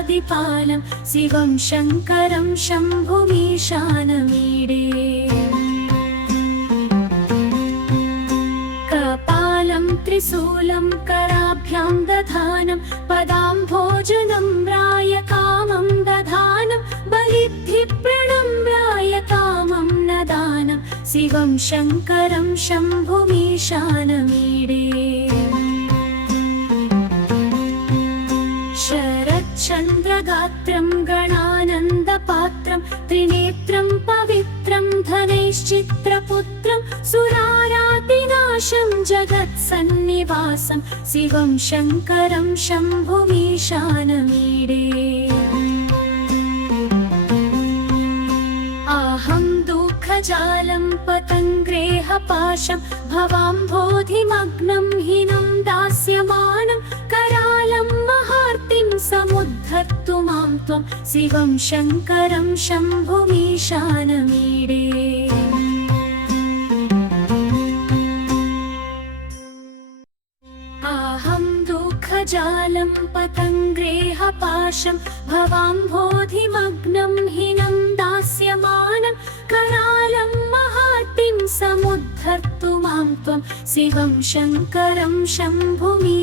जगदादिपालं शिवं शङ्करं शम्भुमीशानमीडे कपालं त्रिशूलं कराभ्यां दधानं पदाम्भोजनम्राय कामं दधानं बलिभिः प्रणम्राय कामं नदानं शिवं शङ्करं शम्भुमीशानमीडे शरच्चन्द्रगात्रं गणानन्दपात्रं त्रिनेत्रं पवित्रं धनैश्चित्रपुत्रं सुरारातिनाशं जगत्सन्निवासं शिवं शङ्करं शम्भुमीशानमीडे आहं दुःखजालं पतङ्ग्रेहपाशं भवाम्भोधिमग्नं हिनं दास्यमानं करालं महार्तिं समुद्धर्तु मां त्वं शिवं शङ्करं शम्भुमीशानमीडे आहं दुःखजालं पतङ्ग्रेहपाशं भवाम्भोधिमग्नं हिनं दास्यमानं करालं महार्तिं समुद्धर्तु मां त्वं शिवं शङ्करं शम्भुमीशानमीडे।